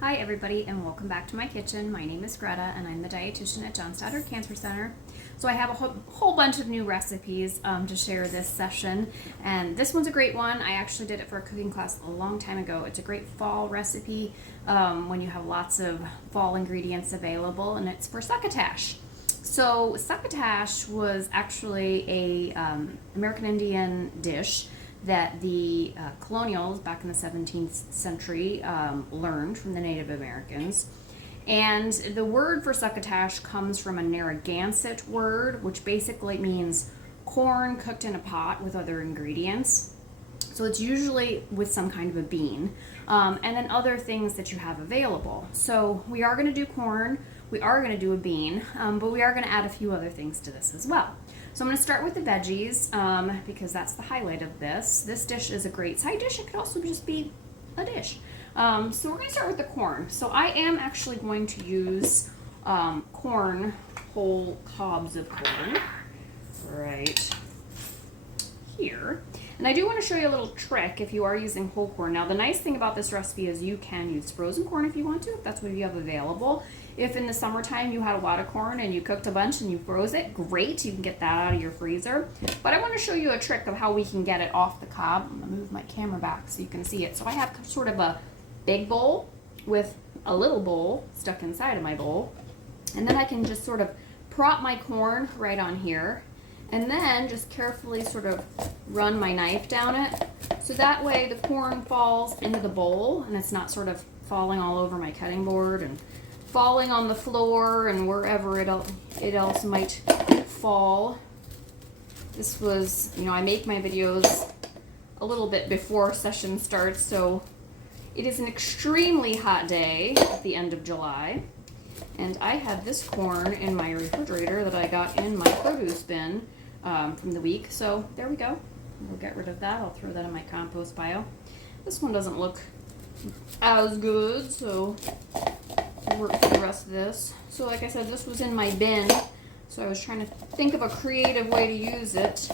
Hi everybody and welcome back to my kitchen. My name is Greta and I'm the dietitian at John Stoddard Cancer Center. So I have a whole bunch of new recipes to share this session, and this one's a great one. I actually did it for a cooking class a long time ago. It's a great fall recipe when you have lots of fall ingredients available, and it's for succotash. So succotash was actually a American Indian dish that the colonials back in the 17th century learned from the Native Americans. And the word for succotash comes from a Narragansett word, which basically means corn cooked in a pot with other ingredients. So it's usually with some kind of a bean, and then other things that you have available. So we are going to do corn, we are going to do a bean, but we are going to add a few other things to this as well. So I'm going to start with the veggies because that's the highlight of this. This dish is a great side dish. It could also just be a dish. So we're going to start with the corn. So I am actually going to use corn, whole cobs of corn, right here. And I do want to show you a little trick if you are using whole corn. Now the nice thing about this recipe is you can use frozen corn if you want to, if that's what you have available. If in the summertime you had a lot of corn and you cooked a bunch and you froze it, great, you can get that out of your freezer. But I want to show you a trick of how we can get it off the cob. I'm going to move my camera back so you can see it. So I have sort of a big bowl with a little bowl stuck inside of my bowl. And then I can just sort of prop my corn right on here. And then just carefully sort of run my knife down it. So that way the corn falls into the bowl and it's not sort of falling all over my cutting board and falling on the floor and wherever it else might fall. This was, I make my videos a little bit before session starts, so it is an extremely hot day at the end of July. And I have this corn in my refrigerator that I got in my produce bin from the week. So there we go. We'll get rid of that. I'll throw that in my compost pile. This one doesn't look as good, so we'll work through the rest of this. So like I said, this was in my bin, so I was trying to think of a creative way to use it.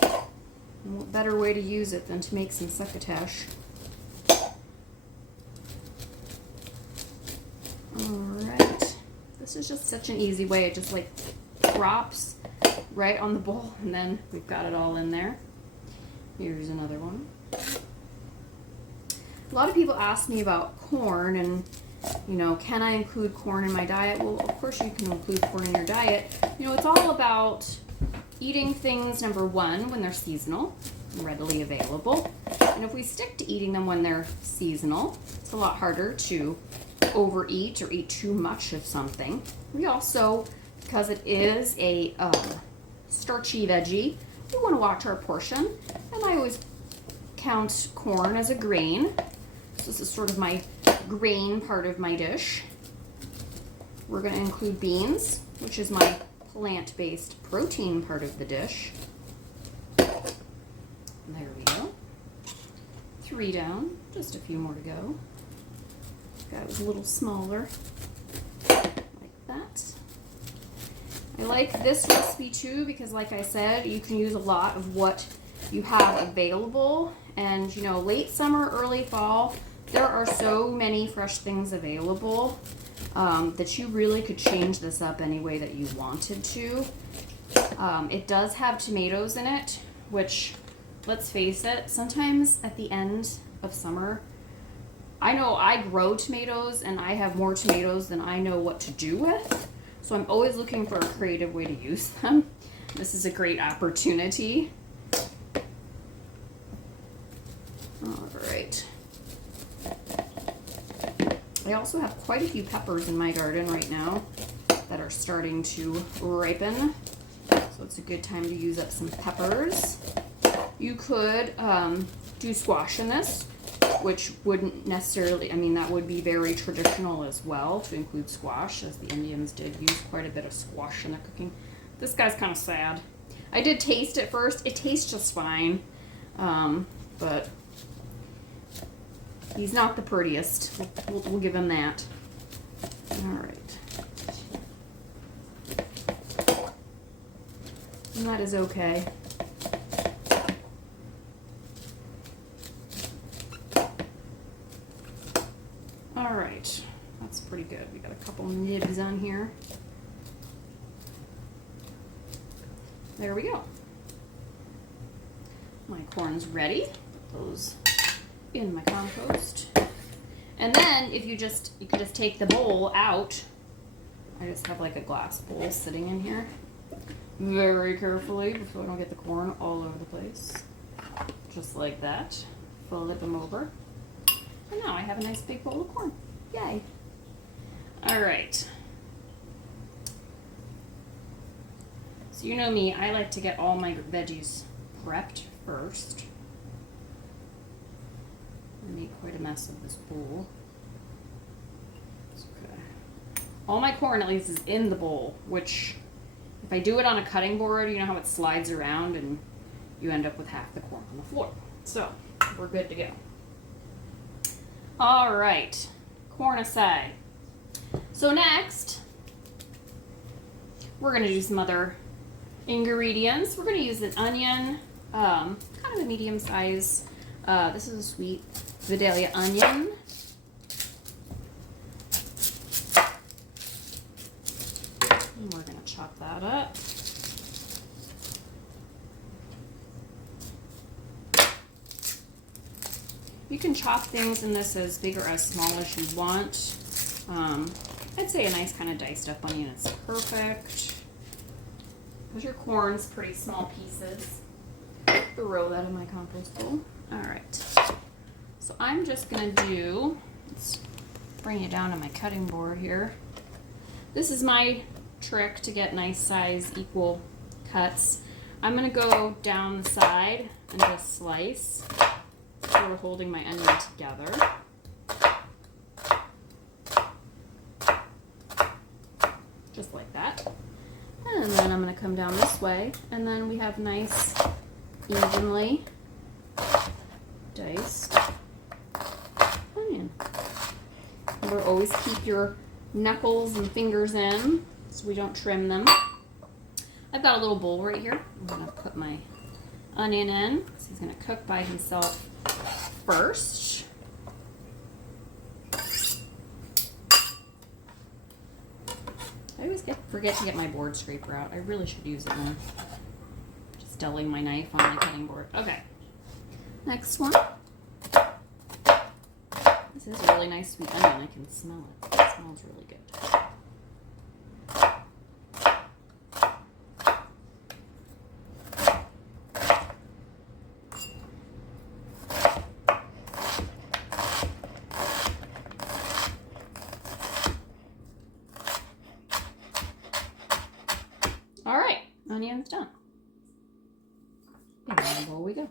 And what better way to use it than to make some succotash. Alright. This is just such an easy way. It just like drops right on the bowl, and then we've got it all in there. Here's another one. A lot of people ask me about corn and, can I include corn in my diet? Well, of course you can include corn in your diet. It's all about eating things, number one, when they're seasonal and readily available. And if we stick to eating them when they're seasonal, it's a lot harder to overeat or eat too much of something. We also, because it is a starchy veggie, we want to watch our portion. And I always count corn as a grain. So this is sort of my grain part of my dish. We're going to include beans, which is my plant-based protein part of the dish. There we go. 3 down, just a few more to go. That was a little smaller, like that. I like this recipe too because, like I said, you can use a lot of what you have available. And late summer, early fall, there are so many fresh things available that you really could change this up any way that you wanted to. It does have tomatoes in it, which, let's face it, sometimes at the end of summer, I know I grow tomatoes and I have more tomatoes than I know what to do with. So I'm always looking for a creative way to use them. This is a great opportunity. All right. I also have quite a few peppers in my garden right now that are starting to ripen. So it's a good time to use up some peppers. You could do squash in this, which wouldn't necessarily, that would be very traditional as well to include squash, as the Indians did use quite a bit of squash in their cooking. This guy's kind of sad. I did taste it first. It tastes just fine, but he's not the prettiest. We'll give him that. All right. And that is okay. All right. That's pretty good. We got a couple nibs on here. There we go. My corn's ready. Put those in my compost. And then if you could just take the bowl out. I just have like a glass bowl sitting in here. Very carefully so I don't get the corn all over the place. Just like that. Flip them over. And now I have a nice big bowl of corn. Yay. All right. So you know me, I like to get all my veggies prepped first. I made quite a mess of this bowl. It's okay. All my corn at least is in the bowl, which if I do it on a cutting board, you know how it slides around and you end up with half the corn on the floor. So we're good to go. All right, corn aside. So next, we're gonna do some other ingredients. We're gonna use an onion, kind of a medium size. This is a sweet Vidalia onion. And we're gonna chop that up. You can chop things in this as big or as small as you want. I'd say a nice kind of diced up onion is perfect. Because your corn's pretty small pieces. Throw that in my compost bowl. Alright. So I'm just going to do, let's bring it down to my cutting board here. This is my trick to get nice size equal cuts. I'm going to go down the side and just slice. So we're holding my onion together. Just like that. And then I'm going to come down this way, and then we have nice, evenly diced onion. Remember, always keep your knuckles and fingers in so we don't trim them. I've got a little bowl right here. I'm going to put my onion in. So he's going to cook by himself first. I always forget to get my board scraper out. I really should use it more. Just dulling my knife on my cutting board. Okay. Next one. This is a really nice sweet onion. I can smell it. It smells really good. All right, onion's done. And in the bowl we go.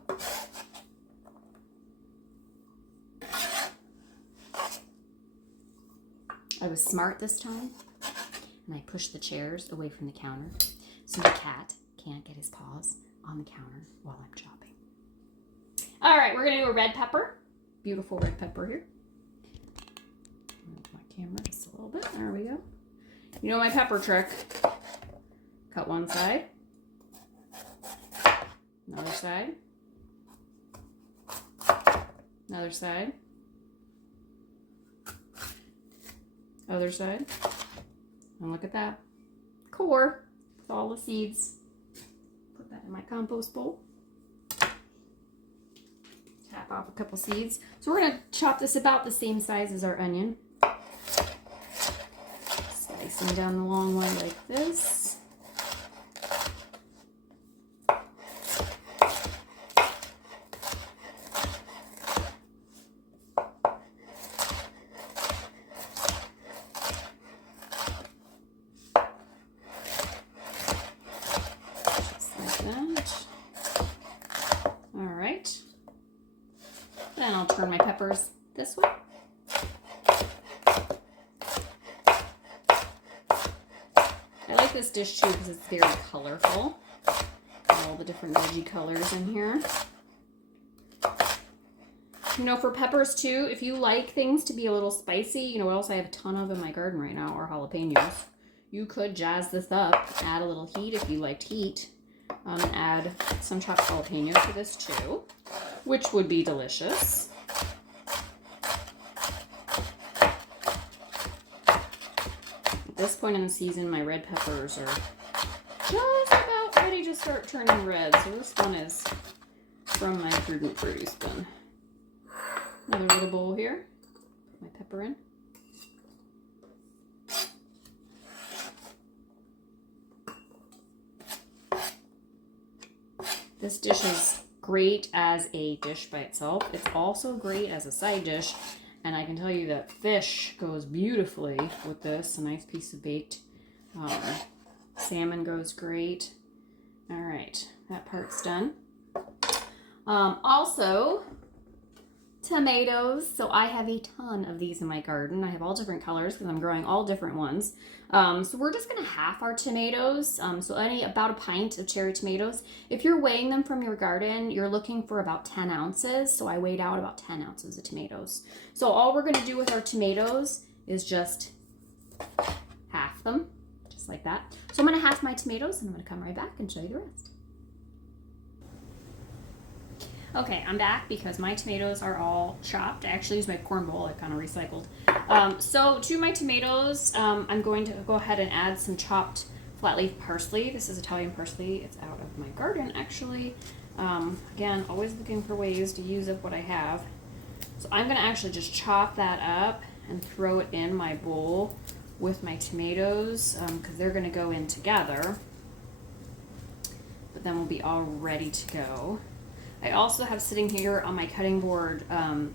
I was smart this time, and I pushed the chairs away from the counter so the cat can't get his paws on the counter while I'm chopping. All right, we're gonna do a red pepper. Beautiful red pepper here. Move my camera just a little bit. There we go. You know my pepper trick. Cut one side, another side, another side, other side, and look at that. Core with all the seeds. Put that in my compost bowl. Tap off a couple seeds. So we're going to chop this about the same size as our onion. Slicing down the long one like this. Then I'll turn my peppers this way. I like this dish too because it's very colorful. All the different veggie colors in here. You know, for peppers too, if you like things to be a little spicy, you know what else I have a ton of in my garden right now are jalapenos. You could jazz this up, add a little heat if you liked heat, and add some chopped jalapeno to this too, which would be delicious. this point in the season, my red peppers are just about ready to start turning red. So this one is from my Prudent Produce bin. Another little bowl here. Put my pepper in. This dish is great as a dish by itself. It's also great as a side dish. And I can tell you that fish goes beautifully with this. A nice piece of baked salmon goes great. All right, that part's done. Also, tomatoes. So I have a ton of these in my garden. I have all different colors because I'm growing all different ones. So we're just gonna half our tomatoes. So about a pint of cherry tomatoes. If you're weighing them from your garden, you're looking for about 10 ounces. So I weighed out about 10 ounces of tomatoes. So all we're gonna do with our tomatoes is just half them, just like that. So I'm gonna half my tomatoes and I'm gonna come right back and show you the rest. Okay, I'm back because my tomatoes are all chopped. I actually used my corn bowl, I kind of recycled. So to my tomatoes, I'm going to go ahead and add some chopped flat leaf parsley. This is Italian parsley. It's out of my garden, actually. Again, always looking for ways to use up what I have. So I'm gonna actually just chop that up and throw it in my bowl with my tomatoes because they're gonna go in together. But then we'll be all ready to go. I also have sitting here on my cutting board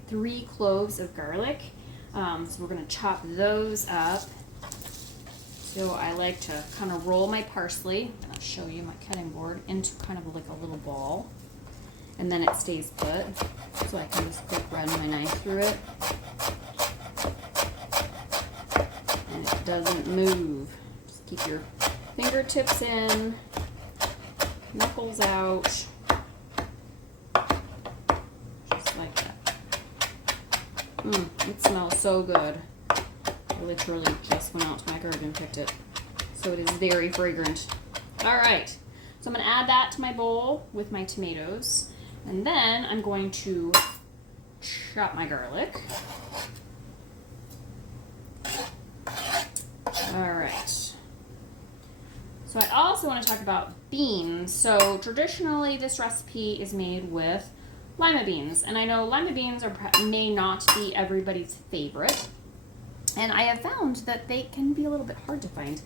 3 cloves of garlic. So we're going to chop those up. So I like to kind of roll my parsley, and I'll show you my cutting board, into kind of like a little ball. And then it stays put. So I can just quick run my knife through it. And it doesn't move. Just keep your fingertips in, knuckles out. It smells so good. I literally just went out to my garden and picked it. So it is very fragrant. All right, so I'm gonna add that to my bowl with my tomatoes. And then I'm going to chop my garlic. All right. So I also want to talk about beans. So traditionally this recipe is made with lima beans, and I know lima beans may not be everybody's favorite, and I have found that they can be a little bit hard to find.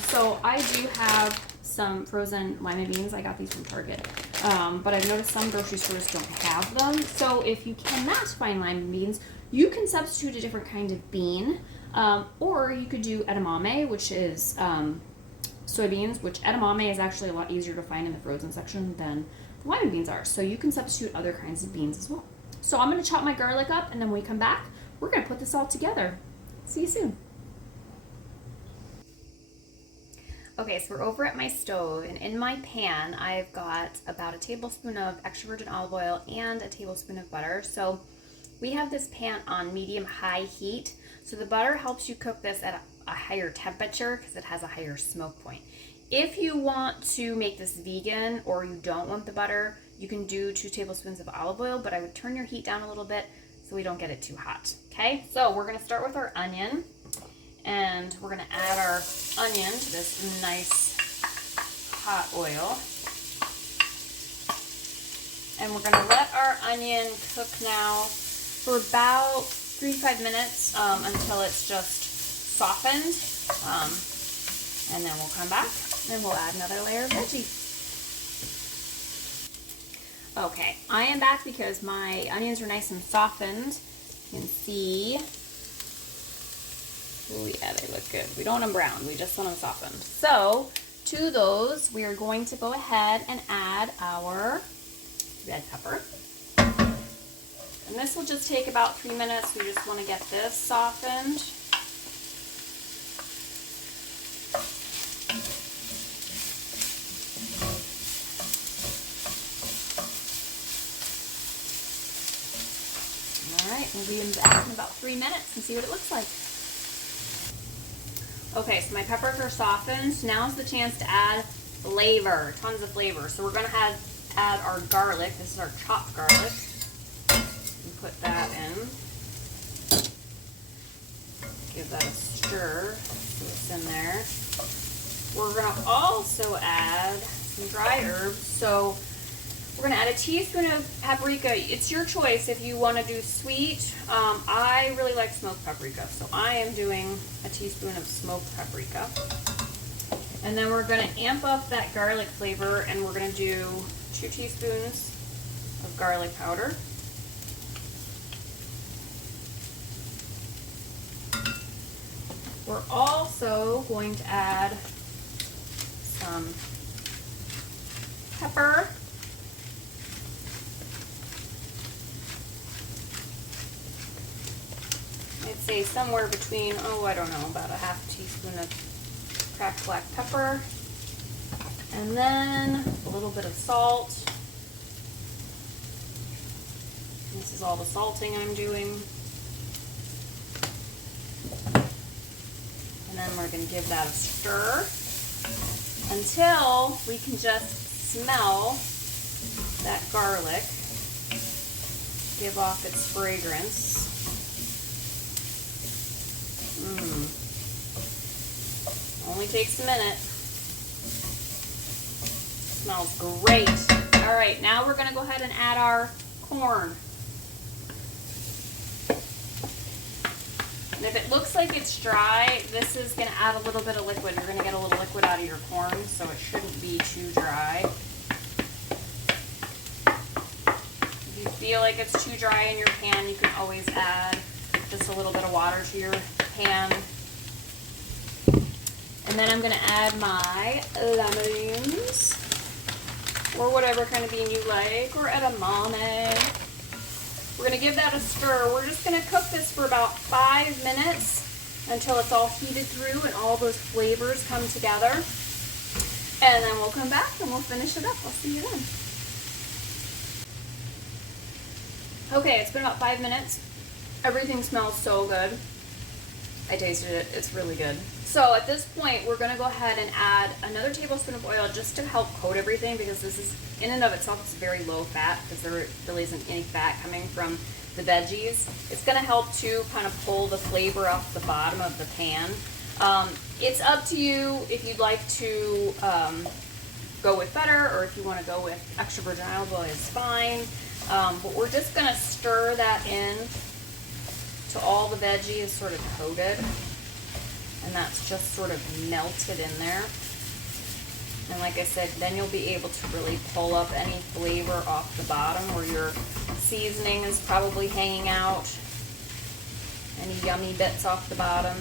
So I do have some frozen lima beans. I got these from Target, but I've noticed some grocery stores don't have them. So if you cannot find lima beans, you can substitute a different kind of bean, or you could do edamame, which is soybeans, which edamame is actually a lot easier to find in the frozen section than lima beans are, so you can substitute other kinds of beans as well. So I'm going to chop my garlic up, and then when we come back, we're going to put this all together. See you soon. Okay, so we're over at my stove, and in my pan, I've got about a tablespoon of extra virgin olive oil and a tablespoon of butter. So we have this pan on medium-high heat, so the butter helps you cook this at a higher temperature because it has a higher smoke point. If you want to make this vegan or you don't want the butter, you can do 2 tablespoons of olive oil, but I would turn your heat down a little bit so we don't get it too hot. Okay, so we're going to start with our onion, and we're going to add our onion to this nice hot oil. And we're going to let our onion cook now for about 3 to 5 minutes until it's just softened. And then we'll come back and we'll add another layer of veggie. Okay, I am back because my onions are nice and softened. You can see. Oh yeah, they look good. We don't want them brown, we just want them softened. So, to those, we are going to go ahead and add our red pepper. And this will just take about 3 minutes. We just want to get this softened. Alright, we'll be back in about 3 minutes and see what it looks like. Okay, so my peppers are softened. Now's the chance to add flavor, tons of flavor. So we're going to add our garlic. This is our chopped garlic. And put that in. Give that a stir. this in there. We're gonna also add some dry herbs. So we're gonna add a teaspoon of paprika. It's your choice if you wanna do sweet. I really like smoked paprika, so I am doing a teaspoon of smoked paprika. And then we're gonna amp up that garlic flavor, and we're gonna do 2 teaspoons of garlic powder. We're also going to add some pepper. I'd say somewhere between, I don't know, about a half teaspoon of cracked black pepper. And then a little bit of salt. This is all the salting I'm doing. And then we're going to give that a stir until we can just smell that garlic give off its fragrance. Only takes a minute. Smells great. All right, now we're going to go ahead and add our corn. And if it looks like it's dry, this is going to add a little bit of liquid. You're going to get a little liquid out of your corn, so it shouldn't be too dry. If you feel like it's too dry in your pan, you can always add just a little bit of water to your pan. And then I'm going to add my lemons, or whatever kind of bean you like, or edamame. We're going to give that a stir. We're just going to cook this for about 5 minutes until it's all heated through and all those flavors come together. And then we'll come back and we'll finish it up. I'll see you then. Okay, it's been about 5 minutes. Everything smells so good. I tasted it. It's really good. So at this point, we're going to go ahead and add another tablespoon of oil just to help coat everything, because this is, in and of itself, it's very low fat because there really isn't any fat coming from the veggies. It's going to help to kind of pull the flavor off the bottom of the pan. It's up to you if you'd like to go with butter, or if you want to go with extra virgin olive oil, is fine. But we're just going to stir that in to all the veggie is sort of coated, and that's just sort of melted in there. And like I said, then you'll be able to really pull up any flavor off the bottom where your seasoning is probably hanging out, any yummy bits off the bottom.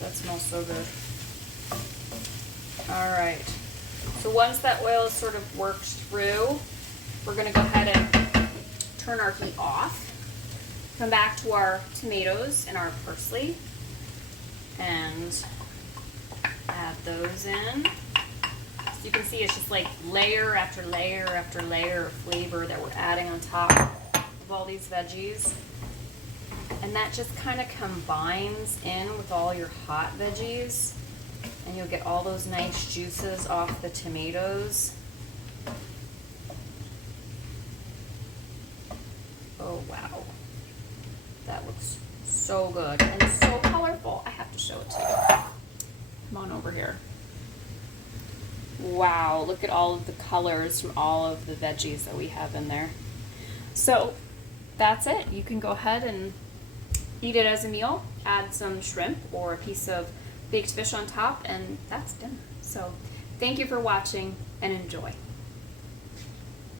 That smells so good. All right, so once that oil is sort of worked through, we're going to go ahead and turn our heat off. Come back to our tomatoes and our parsley and add those in. So you can see it's just like layer after layer after layer of flavor that we're adding on top of all these veggies. And that just kind of combines in with all your hot veggies, and you'll get all those nice juices off the tomatoes. Oh wow, that looks so good and so colorful. I have to show it to you. Come on over here. Wow, look at all of the colors from all of the veggies that we have in there. So that's it. You can go ahead and eat it as a meal. Add some shrimp or a piece of baked fish on top, and that's dinner. So thank you for watching and enjoy.